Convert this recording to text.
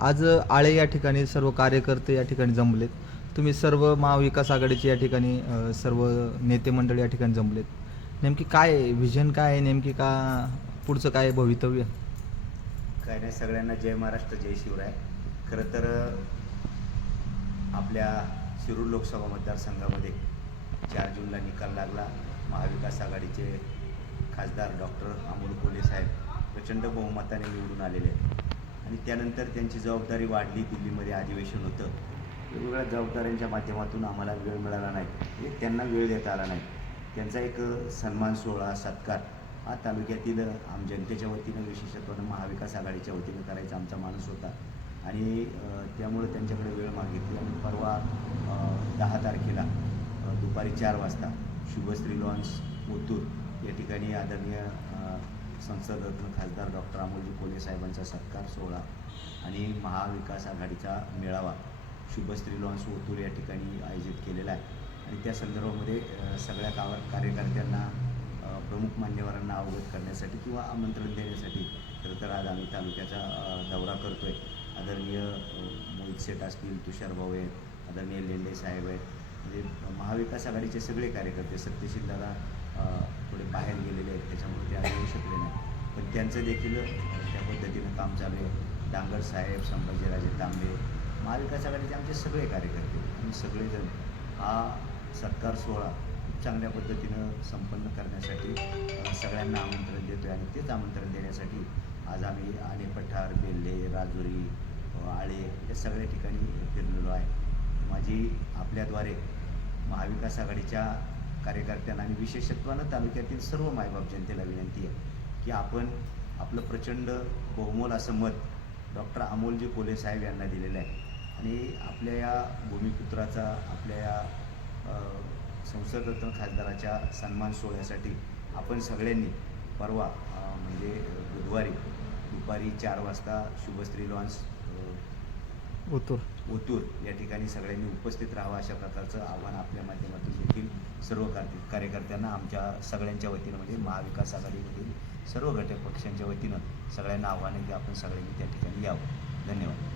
आज आळे या ठिकाणी सर्व कार्यकर्ते या ठिकाणी जमलेत. तुम्ही सर्व महाविकास आघाडीचे या ठिकाणी सर्व नेते मंडळी या ठिकाणी जमलेत. नेमकी काय व्हिजन काय आहे? नेमकी का पुढचं काय भवितव्य? काय नाही सगळ्यांना जय महाराष्ट्र जय शिवराय. खरं तर आपल्या शिरूर लोकसभा मतदारसंघामध्ये चार जूनला निकाल लागला. महाविकास आघाडीचे खासदार डॉक्टर अमोल कोले साहेब प्रचंड बहुमताने निवडून आलेले आहेत. आणि त्यानंतर त्यांची जबाबदारी वाढली दिल्लीमध्ये अधिवेशन होतं. वेगवेगळ्या जबाबदाऱ्यांच्या माध्यमातून आम्हाला वेळ मिळाला नाही. म्हणजे त्यांना वेळ देता आला नाही. त्यांचा एक सन्मान सोहळा सत्कार हा तालुक्यातील आम जनतेच्या वतीनं विशेषत्वानं महाविकास आघाडीच्या वतीनं करायचा आमचा माणूस होता. आणि त्यामुळे त्यांच्याकडे वेळ मागितली आणि परवा दहा तारखेला दुपारी चार वाजता शुभश्री लॉन्स मुतूर या ठिकाणी आदरणीय संसदरत्न खासदार डॉक्टर अमोलजी कोले साहेबांचा सत्कार सोहळा आणि महाविकास आघाडीचा मेळावा शुभश्री लॉन्स ओतूर या ठिकाणी आयोजित केलेला आहे. आणि त्या संदर्भामध्ये सगळ्या गावात कार्यकर्त्यांना प्रमुख मान्यवरांना अवगत करण्यासाठी किंवा आमंत्रण देण्यासाठी खरं तर आज आम्ही तालुक्याचा दौरा करतो आहे आदरणीय मोहित सेठ असतील तुषार भाऊ आहेत आदरणीय लेंडे साहेब आहेत. म्हणजे महाविकास आघाडीचे सगळे कार्यकर्ते सत्यशील दादा थोडे बाहेर गेलेले आहेत त्याच्यामुळे ते आज येऊ शकले नाही. पण त्यांचं देखील त्या पद्धतीनं काम चालू आहे. डांगर साहेब संभाजीराजे तांबे महाविकास आघाडीचे आमचे सगळे कार्यकर्ते आम्ही सगळेजण हा सत्कार सोहळा खूप चांगल्या पद्धतीनं संपन्न करण्यासाठी सगळ्यांना आमंत्रण देतो आहे आणि तेच आमंत्रण देण्यासाठी आज आम्ही आणे पठार बेल्ले राजुरी आळे या सगळ्या ठिकाणी फिरलेलो आहे. माझी आपल्याद्वारे महाविकास आघाडीच्या कार्यकर्त्यांना आणि विशेषत्वानं तालुक्यातील सर्व मायबाप जनतेला विनंती आहे की आपण आपलं प्रचंड बहुमोल असं मत डॉक्टर अमोलजी कोले साहेब यांना दिलेलं आहे. आणि आपल्या या भूमिपुत्राचा आपल्या या संसदरत्न खासदाराच्या सन्मान सोहळ्यासाठी आपण सगळ्यांनी परवा म्हणजे बुधवारी दुपारी चार वाजता शुभश्री लॉन्स ओतूर. ओतूर. या ठिकाणी सगळ्यांनी उपस्थित राहावं अशा प्रकारचं आव्हान आपल्या माध्यमातून देखील सर्व कार्यकर्त्यांना आमच्या सगळ्यांच्या वतीनं म्हणजे महाविकास आघाडीमधील सर्व घटक पक्षांच्या वतीनं सगळ्यांना आव्हान आहे की आपण सगळ्यांनी त्या ठिकाणी यावं. धन्यवाद.